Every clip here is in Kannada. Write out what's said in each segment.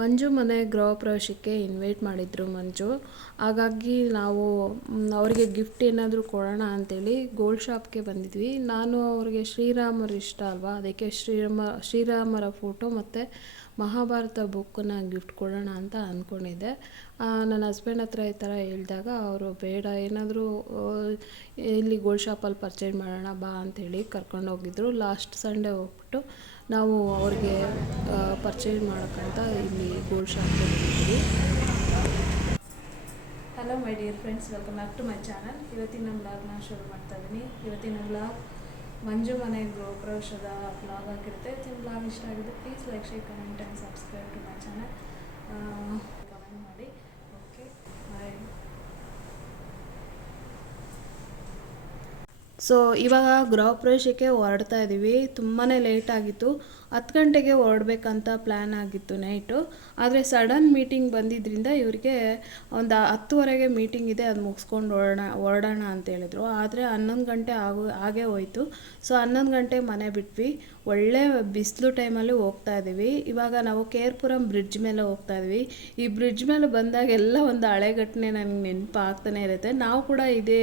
ಮಂಜು ಮನೆ ಗೃಹ ಪ್ರವೇಶಕ್ಕೆ ಇನ್ವೈಟ್ ಮಾಡಿದ್ರು ಮಂಜು. ಹಾಗಾಗಿ ನಾವು ಅವರಿಗೆ ಗಿಫ್ಟ್ ಏನಾದರೂ ಕೊಡೋಣ ಅಂತೇಳಿ ಗೋಲ್ಡ್ ಶಾಪ್ಗೆ ಬಂದಿದ್ವಿ. ನಾನು ಅವ್ರಿಗೆ ಶ್ರೀರಾಮರು ಇಷ್ಟ ಅಲ್ವಾ? ಅದಕ್ಕೆ ಶ್ರೀರಾಮ, ಶ್ರೀರಾಮರ ಫೋಟೋ ಮತ್ತು ಮಹಾಭಾರತ ಬುಕ್ಕನ್ನ ಗಿಫ್ಟ್ ಕೊಡೋಣ ಅಂತ ಅಂದ್ಕೊಂಡಿದ್ದೆ ನನ್ನ ಹಸ್ಬೆಂಡ್ ಹತ್ರ ಈ ಥರ ಹೇಳಿದಾಗ ಅವರು, ಬೇಡ, ಏನಾದರೂ ಇಲ್ಲಿ ಗೋಲ್ಡ್ ಶಾಪಲ್ಲಿ ಪರ್ಚೇಸ್ ಮಾಡೋಣ, ಬಾ ಅಂತೇಳಿ ಕರ್ಕೊಂಡು ಹೋಗಿದ್ರು ಲಾಸ್ಟ್ ಸಂಡೇ ಹೋಗ್ಬಿಟ್ಟು ನಾವು ಅವ್ರಿಗೆ ಪರ್ಚೇಸ್ ಮಾಡೋಕ್ಕಂತ ಇಲ್ಲಿ gold shop hello my dear friends welcome back to my channel ಇವತ್ತಿನ ಬ್ಲಾಗ್ನ ಶುರು ಮಾಡ್ತಾ ಇದ್ದೀನಿ ಇವತ್ತಿನ ಬ್ಲಾಗ್ ಮಂಜು ಮನೆ ಗೃಹ ಪ್ರವೇಶದ ಬ್ಲಾಗ್ ಆಗಿರುತ್ತೆ. ಇವತ್ತಿನ ಬ್ಲಾಗ್ ಇಷ್ಟ ಆಗಿದೆ please like share comment and subscribe to my channel comment ಮಾಡಿ ಓಕೆ ಬಾಯ್ ಸೊ ಇವಾಗ ಗೃಹ ಪ್ರವೇಶಕ್ಕೆ ಹೊರಡ್ತಾ ಇದ್ದೀವಿ ತುಂಬಾ ಲೇಟ್ ಆಗಿತ್ತು. ಹತ್ತು ಗಂಟೆಗೆ ಹೊರಡ್ಬೇಕಂತ ಪ್ಲ್ಯಾನ್ ಆಗಿತ್ತು ನೈಟು ಆದರೆ ಸಡನ್ ಮೀಟಿಂಗ್ ಬಂದಿದ್ದರಿಂದ ಇವರಿಗೆ ಒಂದು ಹತ್ತುವರೆಗೆ ಮೀಟಿಂಗ್ ಇದೆ, ಅದು ಮುಗಿಸ್ಕೊಂಡು ಹೊರಡೋಣ ಹೊರಡೋಣ ಅಂತ ಹೇಳಿದ್ರು. ಆದರೆ ಹನ್ನೊಂದು ಗಂಟೆ ಆಗೋ, ಆಗೇ ಹೋಯಿತು. ಸೊ ಹನ್ನೊಂದು ಗಂಟೆ ಮನೆ ಬಿಟ್ವಿ. ಒಳ್ಳೆ ಬಿಸಿಲು ಟೈಮಲ್ಲಿ ಹೋಗ್ತಾ ಇದ್ದೀವಿ. ಇವಾಗ ನಾವು ಕೇರ್ಪುರಂ ಬ್ರಿಡ್ಜ್ ಮೇಲೆ ಹೋಗ್ತಾ ಇದ್ವಿ ಈ ಬ್ರಿಡ್ಜ್ ಮೇಲೆ ಬಂದಾಗ ಎಲ್ಲ ಒಂದು ಹಳೆ ಘಟನೆ ನನಗೆ ನೆನಪು ಆಗ್ತಾನೆ ಇರುತ್ತೆ. ನಾವು ಕೂಡ ಇದೇ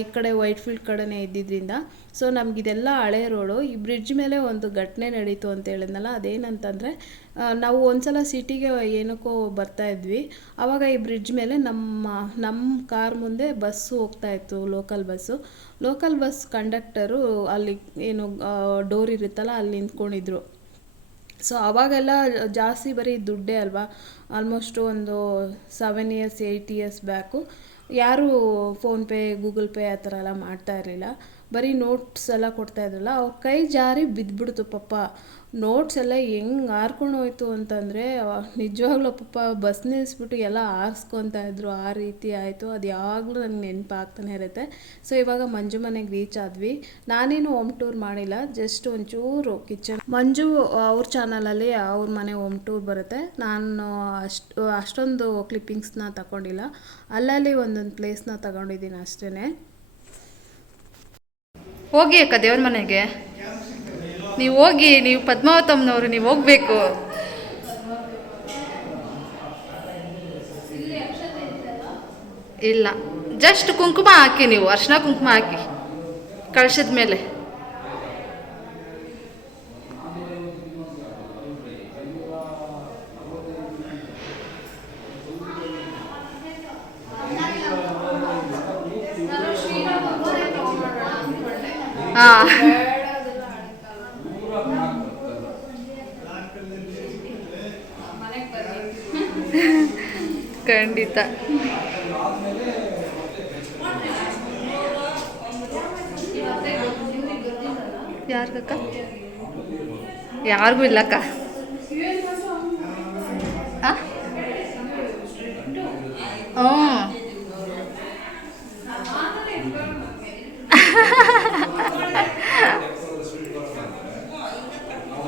ಈ ಕಡೆ ವೈಟ್ ಫೀಲ್ಡ್ ಕಡೆನೇ ಇದ್ದಿದ್ದರಿಂದ ಸೊ ನಮಗಿದೆಲ್ಲ ಹಳೆ ರೋಡು. ಈ ಬ್ರಿಡ್ಜ್ ಮೇಲೆ ಒಂದು ಘಟನೆ ನಡೀತು ಅಂತ ಹೇಳಿದ್ನಲ್ಲ, ಅದೇನಂತಂದರೆ ನಾವು ಒಂದ್ಸಲ ಸಿಟಿಗೆ ಏನಕ್ಕೋ ಬರ್ತಾ ಇದ್ವಿ. ಆವಾಗ ಈ ಬ್ರಿಡ್ಜ್ ಮೇಲೆ ನಮ್ಮ ನಮ್ಮ ಕಾರ್ ಮುಂದೆ ಬಸ್ಸು ಹೋಗ್ತಾ ಇತ್ತು, local bus. Local bus conductor ಅಲ್ಲಿ ಏನು ಡೋರ್ ಇರುತ್ತಲ್ಲ, ಅಲ್ಲಿ ನಿಂತ್ಕೊಂಡಿದ್ರು. ಸೊ ಅವಾಗೆಲ್ಲ ಜಾಸ್ತಿ ಬರೀ ದುಡ್ಡೇ ಅಲ್ವಾ? ಆಲ್ಮೋಸ್ಟ್ ಒಂದು seven years eight years back ಯಾರೂ ಫೋನ್ಪೇ, ಗೂಗಲ್ ಪೇ ಆ ಥರ ಎಲ್ಲ ಮಾಡ್ತಾ ಇರಲಿಲ್ಲ. ಬರೀ ನೋಟ್ಸ್ ಎಲ್ಲ ಕೊಡ್ತಾ ಇದ್ರಲ್ಲ, ಅವ್ರ ಕೈ ಜಾರಿ ಬಿದ್ದುಬಿಡ್ತು ಪಾಪ ನೋಟ್ಸ್ ಎಲ್ಲ ಹೆಂಗೆ ಹಾರ್ಕೊಂಡು ಹೋಯ್ತು ಅಂತಂದರೆ ನಿಜವಾಗ್ಲೂ ಪಾಪ ಬಸ್ ನಿಲ್ಲಿಸ್ಬಿಟ್ಟು ಎಲ್ಲ ಆರಿಸ್ಕೊತಾ ಇದ್ರು. ಆ ರೀತಿ ಆಯಿತು. ಅದು ಯಾವಾಗಲೂ ನನಗೆ ನೆನಪಾಗ್ತಾನೆ ಇರುತ್ತೆ. ಸೊ ಇವಾಗ ಮಂಜು ಮನೆಗೆ ರೀಚ್ ಆದ್ವಿ. ನಾನೇನು ಹೋಮ್ ಟೂರ್ ಮಾಡಿಲ್ಲ ಜಸ್ಟ್ ಒಂಚೂರು ಕಿಚನ್ ಮಂಜು ಅವ್ರ ಚಾನಲಲ್ಲಿ ಅವ್ರ ಮನೆ ಹೋಮ್ ಟೂರ್ ಬರುತ್ತೆ. ನಾನು ಅಷ್ಟು, ಅಷ್ಟೊಂದು ಕ್ಲಿಪ್ಪಿಂಗ್ಸ್ನ ತಗೊಂಡಿಲ್ಲ ಅಲ್ಲಲ್ಲಿ ಒಂದೊಂದು ಪ್ಲೇಸ್ನ ತಗೊಂಡಿದ್ದೀನಿ ಅಷ್ಟೇ ಹೋಗಿ ಅಕ್ಕ ದೇವ್ರ ಮನೆಗೆ. ನೀವು ಹೋಗಿ, ನೀವು ಪದ್ಮಾವತಮ್ಮನವರು, ನೀವು ಹೋಗ್ಬೇಕು. ಇಲ್ಲ. ಜಸ್ಟ್ ಕುಂಕುಮ ಹಾಕಿ ನೀವು, ಅರ್ಶಿನ ಕುಂಕುಮ ಹಾಕಿ. ಕಳ್ಸಿದ ಮೇಲೆ ಹಾಂ ಖಂಡಿತ. ಯಾರಿಗಕ್ಕ? ಯಾರಿಗೂ ಇಲ್ಲಕ್ಕ? ಹ್ಞೂ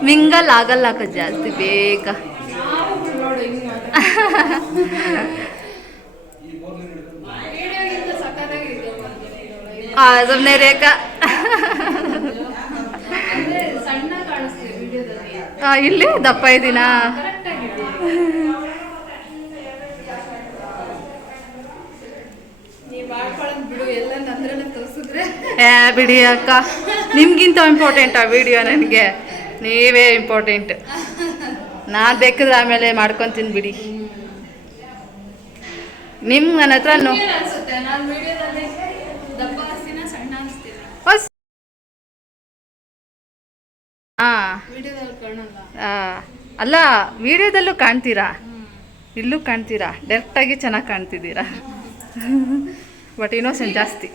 ಮಿಂಗಲ್ ಆಗಲ್ಲ ಅಕ್ಕ ಜಾಸ್ತಿ ಬೇಗ. ಸುಮ್ಮನೆ ರೇಖಾ ಇಲ್ಲಿ ದಪ್ಪ ಇದೀನ ಬಿಡಿ ಅಕ್ಕ. ನಿಮ್ಗಿಂತ ಇಂಪಾರ್ಟೆಂಟ್ ಆ ವಿಡಿಯೋ ನನಗೆ? ನೀವೇ ಇಂಪಾರ್ಟೆಂಟ್ ನಾನು ಬೇಕಿದ್ರೆ ಆಮೇಲೆ ಮಾಡ್ಕೊತೀನಿ ಬಿಡಿ. ನಿಮ್ ನನ್ನ ಹತ್ರ ಹಾಂ ಅಲ್ಲ ವಿಡಿಯೋದಲ್ಲೂ ಕಾಣ್ತೀರಾ? ಇಲ್ಲೂ ಕಾಣ್ತೀರಾ? ಡೈರೆಕ್ಟಾಗಿ ಚೆನ್ನಾಗಿ ಕಾಣ್ತಿದ್ದೀರಾ? ಬಟ್ ಇನ್ನೋಸೆಂಟ್ ಜಾಸ್ತಿ.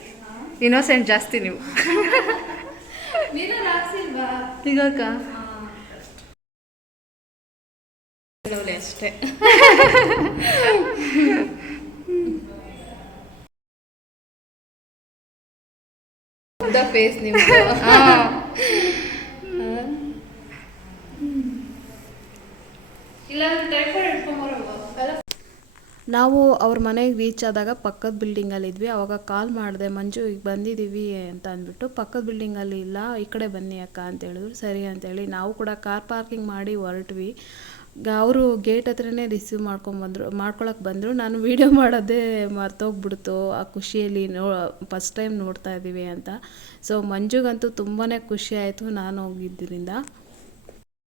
ಇನ್ನೋಸೆಂಟ್ ಜಾಸ್ತಿ ನೀವು. ಈಗಕ್ಕ ಅಷ್ಟೇ. ಫೇಸ್ ನಿಮ್ದು. ಇಲ್ಲ ಟೈಫಾಯ್ಡ್ ಇಟ್ಕೊಂಬರಲ್ವಾ ನಾವು ಅವ್ರ ಮನೆಗೆ ರೀಚ್ ಆದಾಗ ಪಕ್ಕದ ಬಿಲ್ಡಿಂಗಲ್ಲಿದ್ವಿ ಅವಾಗ ಕಾಲ್ ಮಾಡಿದೆ, ಮಂಜು, ಈಗ ಬಂದಿದ್ದೀವಿ ಅಂತ ಅಂದ್ಬಿಟ್ಟು, ಪಕ್ಕದ ಬಿಲ್ಡಿಂಗಲ್ಲಿ ಇಲ್ಲ, ಈ ಕಡೆ ಬನ್ನಿ ಅಕ್ಕ ಅಂತ ಹೇಳಿದ್ರು. ಸರಿ ಅಂತೇಳಿ ನಾವು ಕೂಡ ಕಾರ್ ಪಾರ್ಕಿಂಗ್ ಮಾಡಿ ಹೊರಟ್ವಿ. ಅವರು ಗೇಟ್ ಹತ್ರನೇ ರಿಸೀವ್ ಮಾಡ್ಕೊಂಬಂದರು ಮಾಡ್ಕೊಳಕ್ಕೆ ಬಂದರು. ನಾನು ವೀಡಿಯೋ ಮಾಡೋದೇ ಮರ್ತೋಗ್ಬಿಡ್ತು. ಆ ಖುಷಿಯಲ್ಲಿ ನೋ ಫಸ್ಟ್ ಟೈಮ್ ನೋಡ್ತಾ ಇದ್ದೀವಿ ಅಂತ. ಸೊ ಮಂಜುಗಂತೂ ತುಂಬಾ ಖುಷಿ ಆಯಿತು ನಾನು ಹೋಗಿದ್ದರಿಂದ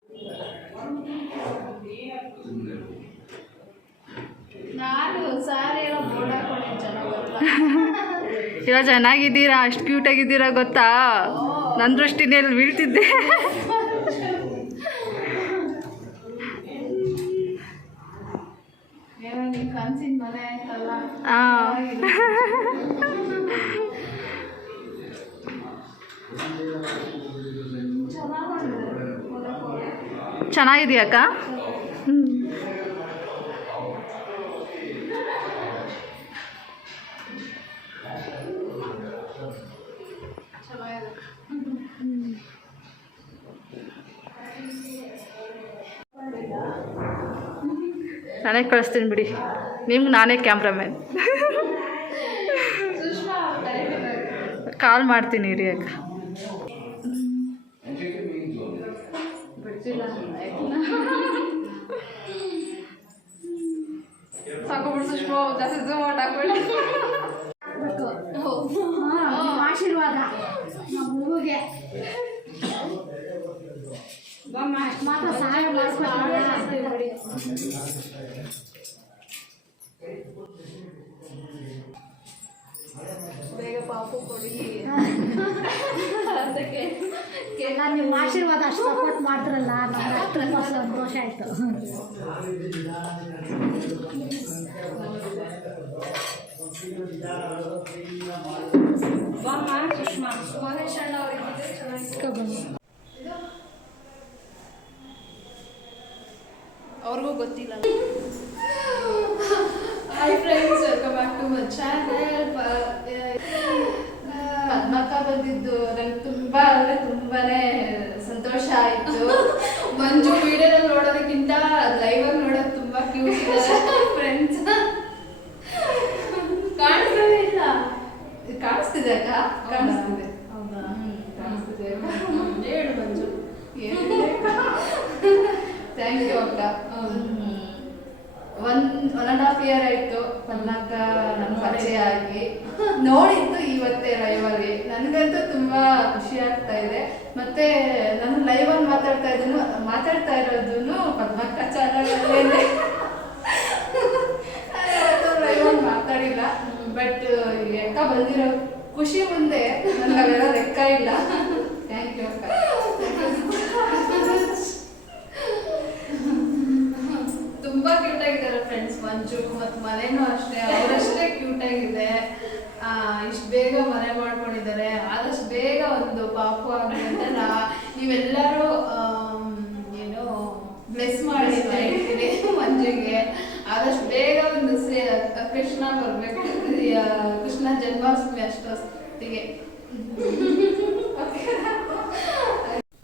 ನಾನು ಸಾರಿ ಎಲ್ಲ ಬೋರ್ಡ್ ಹಾಕೊಂಡಿದ್ದು ಚೆನ್ನಾಗಿ ಇವಾಗ ಚೆನ್ನಾಗಿದ್ದೀರಾ? ಅಷ್ಟು ಕ್ಯೂಟಾಗಿದ್ದೀರಾ ಗೊತ್ತಾ? ನನ್ನ ದೃಷ್ಟಿನಲ್ಲಿ ಬೀಳ್ತಿದ್ದೆ. ಚೆನ್ನಾಗಿದೆಯಾ ನಿನ್ ನಾನೇ ಕಳಿಸ್ತೀನಿ ಬಿಡಿ ನಿಮ್ಗೆ ನಾನೇ ಕ್ಯಾಮ್ರಾಮ್ಯಾನ್ ಕಾಲ್ ಮಾಡ್ತೀನಿ ರೀ ಅಕ್ಕ. ಆಶೀರ್ವಾದ ನಮ್ಮ ಮಗುಗೆ ಮಾತ್ರ ಸಹಾಯ ಮಾಡಿಸ್ಕೊಡಿ ಬೇಗ ಪಾಪು ಕೊಡಿ ನಾನು ನಿಮ್ಮ ಆಶೀರ್ವಾದ ಅಷ್ಟು ಸಪೋರ್ಟ್ ಮಾಡ್ತಿರಲ್ಲ ನಮ್ಗೆ ತುಂಬ ಸಂತೋಷ ಆಯಿತು ಅವ್ರಿಗೂ ಗೊತ್ತಿಲ್ಲ. Hi friends welcome back to my channel ಪದ್ಮಕ್ಕ ಬಂದಿದ್ದು. ನಂಗೆ ತುಂಬಾ ಅಂದ್ರೆ ತುಂಬಾನೇ ಸಂತೋಷ ಆಯಿತು. ಮಂಜು ವಿಡಿಯೋದಲ್ಲಿ ನೋಡೋದಕ್ಕಿಂತ ಲೈವ್ ಆಗಿ ನೋಡೋದು ತುಂಬಾ ಕ್ಯೂಟ್ ಇದೆ. ಫ್ರೆಂಡ್ಸ್ ಕಾಣಿಸ್ತಾನೆ ಇಲ್ಲ? ಕಾಣಿಸ್ತಿದೆ ಅಕ್ಕ? ಕಾಣಿಸ್ತಿದೆ. ಕಾಣಿಸ್ತಿದೆ. ಹೇಳು ಮಂಜು. ಥ್ಯಾಂಕ್ ಯು ಅಕ್ಕ one one and half year ಆಯಿತು ಪದ್ಮಕ್ಕ ನಮ್ಮ ಪರಿಚಯ ಆಗಿ ನೋಡಿದ್ದು ಇವತ್ತೇ ಲೈವಲ್ಲಿ ನನಗಂತೂ ತುಂಬಾ ಖುಷಿ ಆಗ್ತಾ ಇದೆ. ಮತ್ತೆ ನಾನು ಅಲ್ಲಿ ಮಾತಾಡ್ತಾ ಇದ್ದು ಮಾತಾಡ್ತಾ ಇರೋದನ್ನು ಪದ್ಮಕ್ಕ ಲೈವ್ ಲೈವಲ್ಲಿ ಮಾತಾಡಿಲ್ಲ. ಬಟ್ ಲೆಕ್ಕ ಬಂದಿರೋ ಖುಷಿ ಮುಂದೆ. ನನಗೆ ಲೆಕ್ಕ ಇಲ್ಲ. ಥ್ಯಾಂಕ್ ಯು ಅಕ್ಕ. ಫ್ರೆಂಡ್ಸ್ ಮಂಜು ಮತ್ತು ಮನೆನೂ ಅಷ್ಟೇ, ಅವರಷ್ಟೇ ಕ್ಯೂಟ್ ಆಗಿದೆ. ಇಷ್ಟು ಬೇಗ ಮನೆ ಮಾಡ್ಕೊಂಡಿದ್ದಾರೆ. ಆದಷ್ಟು ಬೇಗ ಒಂದು ಪಾಪು ಆಗಲಿ ಅಂತ ನಾ ಏನು ಬ್ಲೆಸ್ ಮಾಡಿ ಹೇಳ್ತೀನಿ ಮಂಜುಗೆ. ಆದಷ್ಟು ಬೇಗ ಒಂದು ಕೃಷ್ಣ ಬರಬೇಕು. ಕೃಷ್ಣ ಜನ್ಮಾಷ್ಟಮಿ ಅಷ್ಟೊತ್ತಿಗೆ.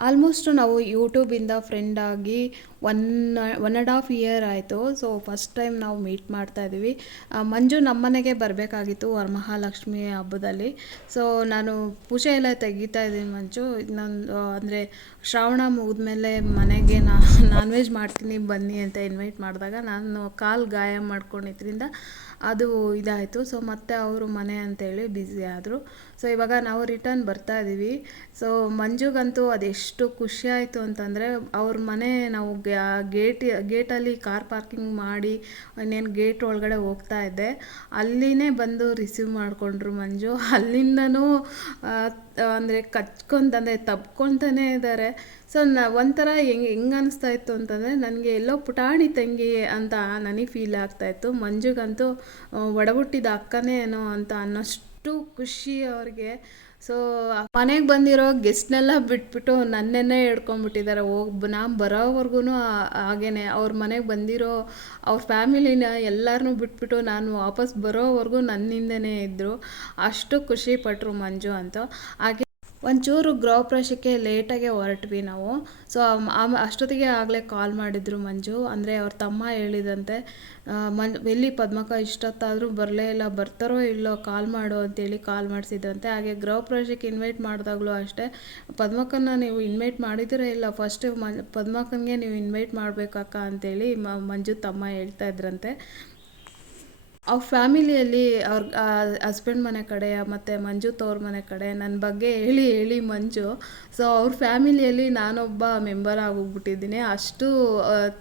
ಆಲ್ಮೋಸ್ಟ್ ನಾವು ಯೂಟ್ಯೂಬಿಂದ ಫ್ರೆಂಡ್ ಆಗಿ one one and half year ಆಯಿತು. ಸೊ ಫಸ್ಟ್ ಟೈಮ್ ನಾವು ಮೀಟ್ ಮಾಡ್ತಾ ಇದ್ದೀವಿ. ಮಂಜು ನಮ್ಮನೆಗೆ ಬರಬೇಕಾಗಿತ್ತು ವರಮಹಾಲಕ್ಷ್ಮಿ ಹಬ್ಬದಲ್ಲಿ. ಸೊ ನಾನು ಪೂಜೆ ಎಲ್ಲ ತೆಗಿತಾ ಇದ್ದೀನಿ ಮಂಜು. ಇನ್ನೊಂದು ಅಂದರೆ ಶ್ರಾವಣ ಮುಗಿದ್ಮೇಲೆ ಮನೆಗೆ ನಾ ನಾನ್ ವೆಜ್ ಮಾಡ್ತೀನಿ, ಬನ್ನಿ ಅಂತ ಇನ್ವೈಟ್ ಮಾಡಿದಾಗ ನಾನು ಕಾಲು ಗಾಯ ಮಾಡ್ಕೊಂಡಿದ್ರಿಂದ ಅದು ಇದಾಯಿತು. ಸೊ ಮತ್ತೆ ಅವರು ಮನೆ ಅಂತೇಳಿ ಬ್ಯುಸಿ ಆದರು. ಸೊ ಇವಾಗ ನಾವು ರಿಟರ್ನ್ ಬರ್ತಾ ಇದ್ದೀವಿ ಸೊ ಮಂಜುಗಂತೂ ಅದೆಷ್ಟು ಖುಷಿ ಆಯಿತು ಅಂತಂದರೆ, ಅವ್ರ ಮನೆ ನಾವು ಗೇಟ್, ಗೇಟಲ್ಲಿ ಕಾರ್ ಪಾರ್ಕಿಂಗ್ ಮಾಡಿ, ಇನ್ನೇನು ಗೇಟ್ ಒಳಗಡೆ ಹೋಗ್ತಾ ಇದ್ದೆ. ಅಲ್ಲಿನೇ ಬಂದು ರಿಸೀವ್ ಮಾಡಿಕೊಂಡ್ರು ಮಂಜು. ಅಲ್ಲಿಂದನೂ ಅಂದರೆ ಕಚ್ಕೊಂತಂದರೆ ತಬ್ಕೊತಾನೇ ಇದ್ದಾರೆ ಸೊ ನ, ಒಂಥರ ಹೆಂಗೆ ಹೆಂಗೆ ಅನಿಸ್ತಾ ಇತ್ತು ಅಂತಂದರೆ, ನನಗೆ ಎಲ್ಲೋ ಪುಟಾಣಿ ತಂಗಿ ಅಂತ ನನಗೆ ಫೀಲ್ ಆಗ್ತಾಯಿತ್ತು ಮಂಜುಗಂತೂ ಒಡಬುಟ್ಟಿದ ಅಕ್ಕನೇ ಏನೋ ಅಂತ ಅನ್ನೋಷ್ಟು ಖುಷಿ ಅವ್ರಿಗೆ. ಸೊ ಮನೆಗೆ ಬಂದಿರೋ ಗೆಸ್ಟ್ನೆಲ್ಲ ಬಿಟ್ಬಿಟ್ಟು ನನ್ನೆನ್ನೇ ಹಿಡ್ಕೊಂಡ್ಬಿಟ್ಟಿದ್ದಾರೆ ಹೋಗಿ ನಾನು ಬರೋವರೆಗೂ ಹಾಗೇನೆ. ಅವ್ರ ಮನೆಗೆ ಬಂದಿರೋ ಅವ್ರ ಫ್ಯಾಮಿಲಿನ ಎಲ್ಲರನ್ನೂ ಬಿಟ್ಬಿಟ್ಟು ನಾನು ವಾಪಸ್ ಬರೋವರೆಗೂ ನನ್ನಿಂದನೇ ಇದ್ದರು ಅಷ್ಟು ಖುಷಿ ಪಟ್ಟರು ಮಂಜು ಅಂತ. ಹಾಗೆ ಒಂಚೂರು ಗೃಹ ಪ್ರವೇಶಕ್ಕೆ ಲೇಟಾಗೆ ಹೊರಟ್ವಿ ನಾವು. ಸೊ ಅಷ್ಟೊತ್ತಿಗೆ ಆಗಲೇ ಕಾಲ್ ಮಾಡಿದ್ರು ಮಂಜು. ಅಂದರೆ ಅವ್ರ ತಮ್ಮ ಹೇಳಿದಂತೆ ಮಂಜು, ಎಲ್ಲಿ ಪದ್ಮಕ ಇಷ್ಟೊತ್ತಾದರೂ ಬರಲೇ ಇಲ್ಲ, ಬರ್ತಾರೋ ಇಲ್ಲೋ ಕಾಲ್ ಮಾಡು ಅಂತೇಳಿ ಕಾಲ್ ಮಾಡಿಸಿದ್ರಂತೆ. ಹಾಗೆ ಗೃಹ ಪ್ರವೇಶಕ್ಕೆ ಇನ್ವೈಟ್ ಮಾಡಿದಾಗಲೂ ಅಷ್ಟೇ, ಪದ್ಮಕನ್ನ ನೀವು ಇನ್ವೈಟ್ ಮಾಡಿದಿರೋ ಇಲ್ಲ? ಫಸ್ಟ್ ಮ ಪದ್ಮಕ್ಕನಿಗೆ ನೀವು ಇನ್ವೈಟ್ ಮಾಡಬೇಕಕ್ಕ ಅಂತೇಳಿ ಮಂಜು ತಮ್ಮ ಹೇಳ್ತಾ ಇದ್ರಂತೆ. ಅವ್ರ ಫ್ಯಾಮಿಲಿಯಲ್ಲಿ ಅವ್ರ ಹಸ್ಬೆಂಡ್ ಮನೆ ಕಡೆ ಮತ್ತು ಮಂಜು ತವ್ರ ಮನೆ ಕಡೆ ನನ್ನ ಬಗ್ಗೆ ಹೇಳಿ ಹೇಳಿ ಮಂಜು. ಸೊ ಅವ್ರ ಫ್ಯಾಮಿಲಿಯಲ್ಲಿ ನಾನೊಬ್ಬ ಮೆಂಬರ್ ಆಗೋಗ್ಬಿಟ್ಟಿದ್ದೀನಿ. ಅಷ್ಟು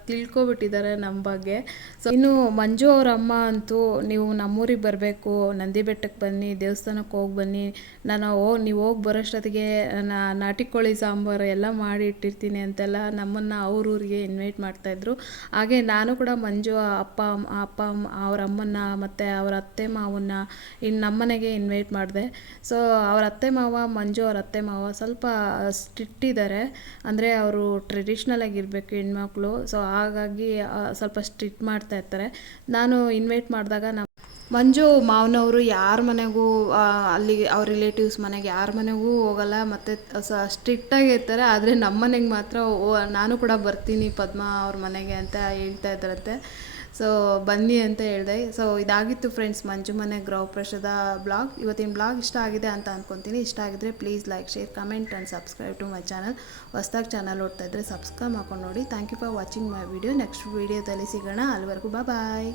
ತಿಳ್ಕೊಬಿಟ್ಟಿದ್ದಾರೆ ನಮ್ಮ ಬಗ್ಗೆ. ಸೊ ಇನ್ನು ಮಂಜು ಅವ್ರ ಅಮ್ಮ ಅಂತೂ ನೀವು ನಮ್ಮೂರಿಗೆ ಬರಬೇಕು, ನಂದಿ ಬೆಟ್ಟಕ್ಕೆ ಬನ್ನಿ ದೇವಸ್ಥಾನಕ್ಕೆ ಹೋಗಿ ಬನ್ನಿ. ನಾನು ಓ ನೀವು ಹೋಗಿ ಬರೋಷ್ಟೊತ್ತಿಗೆ ನಾ, ನಾಟಿ ಕೋಳಿ ಸಾಂಬಾರು ಎಲ್ಲ ಮಾಡಿ ಇಟ್ಟಿರ್ತೀನಿ ಅಂತೆಲ್ಲ ನಮ್ಮನ್ನು ಅವ್ರ ಊರಿಗೆ ಇನ್ವೈಟ್ ಮಾಡ್ತಾಯಿದ್ರು ಹಾಗೆ ನಾನು ಕೂಡ ಮಂಜು, ಅಪ್ಪ, ಅಮ್ಮ ಅಪ್ಪ, ಅಮ್ಮ, ಅವ್ರ ಅಮ್ಮನ್ನ ಮತ್ತು ಅವ್ರ ಅತ್ತೆ ಮಾವನ್ನ ಇನ್ನು ನಮ್ಮನೆಗೆ ಇನ್ವೈಟ್ ಮಾಡಿದೆ. ಸೊ ಅವ್ರ ಅತ್ತೆ ಮಾವ, ಮಂಜು ಅವ್ರ ಅತ್ತೆ ಮಾವ ಸ್ವಲ್ಪ ಸ್ಟ್ರಿಕ್ಟ್ ಇದ್ದಾರೆ ಅಂದರೆ ಅವರು ಟ್ರೆಡಿಷ್ನಲ್ ಆಗಿರಬೇಕು ಹೆಣ್ಮಕ್ಳು. ಸೊ ಹಾಗಾಗಿ ಸ್ವಲ್ಪ ಸ್ಟ್ರಿಕ್ಟ್ ಮಾಡ್ತಾ ಇರ್ತಾರೆ. ನಾನು ಇನ್ವೈಟ್ ಮಾಡಿದಾಗ ನಮ್ಮ ಮಂಜು, ಮಾವನವರು ಯಾರ ಮನೆಗೂ ಅಲ್ಲಿಗೆ ಅಲ್ಲಿ ಅವ್ರ ರಿಲೇಟಿವ್ಸ್ ಮನೆಗೆ ಯಾರ ಮನೆಗೂ ಹೋಗಲ್ಲ, ಮತ್ತು ಸ ಸ್ಟ್ರಿಕ್ಟಾಗಿ ಇರ್ತಾರೆ ಆದರೆ ನಮ್ಮ ಮನೆಗೆ ಮಾತ್ರ ನಾನು ಕೂಡ ಬರ್ತೀನಿ ಪದ್ಮ ಅವ್ರ ಮನೆಗೆ ಅಂತ ಹೇಳ್ತಾ ಇದ್ದಾರಂತೆ. ಸೊ ಬನ್ನಿ ಅಂತ ಹೇಳಿದೆ. ಸೊ ಇದಾಗಿತ್ತು ಫ್ರೆಂಡ್ಸ್ ಮಂಜು ಮನೆ ಗೃಹ ಬ್ಲಾಗ್. ಇವತ್ತಿನ ಬ್ಲಾಗ್ ಇಷ್ಟ ಆಗಿದೆ ಅಂತ ಅಂದ್ಕೊತೀನಿ ಇಷ್ಟ ಆಗಿದ್ರೆ please like share comment and subscribe to my channel ಹೊಸ್ದಾಗಿ ಚಾನಲ್ ನೋಡ್ತಾ ಇದ್ದರೆ ಸಬ್ಸ್ಕ್ರೈಬ್ ಮಾಡ್ಕೊಂಡು ನೋಡಿ. Thank you for watching my video next ವೀಡಿಯೋದಲ್ಲಿ ಸಿಗೋಣ. ಅಲ್ಲಿವರೆಗೂ ಬಾಯ್